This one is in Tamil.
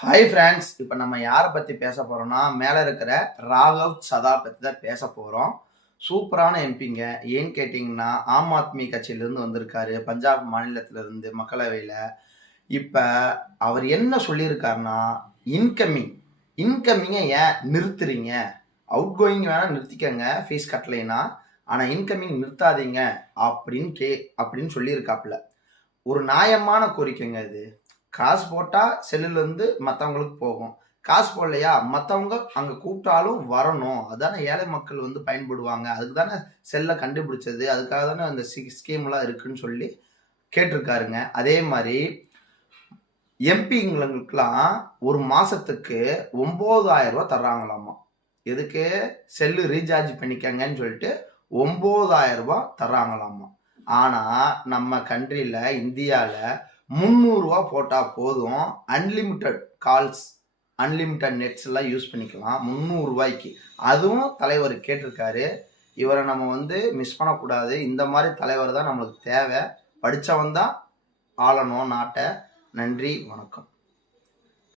ஹாய் ஃப்ரெண்ட்ஸ், இப்போ நம்ம யாரை பற்றி பேச போகிறோம்னா மேலே இருக்கிற ராகவ் சதா பற்றி தான் பேச போகிறோம். சூப்பரான எம்பிங்க. ஏன்னு கேட்டிங்கன்னா, ஆம் ஆத்மி கட்சியிலேருந்து வந்திருக்காரு, பஞ்சாப் மாநிலத்திலிருந்து மக்களவையில். இப்போ அவர் என்ன சொல்லியிருக்காருன்னா, இன்கமிங்கை ஏன் நிறுத்துறீங்க? அவுட் கோயிங் வேணால் நிறுத்திக்கங்க ஃபீஸ் கட்டலைன்னா, ஆனால் இன்கமிங் நிறுத்தாதீங்க அப்படின்னு சொல்லியிருக்காப்புல. ஒரு நியாயமான கோரிக்கைங்க இது. காசு போட்டால் செல்லுலேருந்து மற்றவங்களுக்கு போகும். காசு போடலையா மற்றவங்க அங்கே கூப்பிட்டாலும் வரணும். அதானே ஏழை மக்கள் பயன்படுவாங்க. அதுக்கு தானே செல்லை கண்டுபிடிச்சது. அதுக்காக தானே அந்த ஸ்கீம்லாம் இருக்குன்னு சொல்லி கேட்டிருக்காருங்க. அதே மாதிரி எம்பிங்களுக்கெல்லாம் ஒரு மாதத்துக்கு 9,000 ரூபா தர்றாங்களாமா. எதுக்கு? செல்லு ரீசார்ஜ் பண்ணிக்கங்கன்னு சொல்லிட்டு 9,000 ரூபா தர்றாங்களாமா. ஆனால் நம்ம கண்ட்ரியில் இந்தியாவில் 300 ரூபா போட்டால் போதும். அன்லிமிட்டெட் கால்ஸ், அன்லிமிட்டெட் நெட்ஸ் எல்லாம் யூஸ் பண்ணிக்கலாம் 300 ரூபாய்க்கு. அதுவும் தலைவர் கேட்டிருக்காரு. இவரை நம்ம மிஸ் பண்ணக்கூடாது. இந்த மாதிரி தலைவர் தான் நம்மளுக்கு தேவை. படித்தவன் தான் ஆளணும் நாட்டை. நன்றி, வணக்கம்.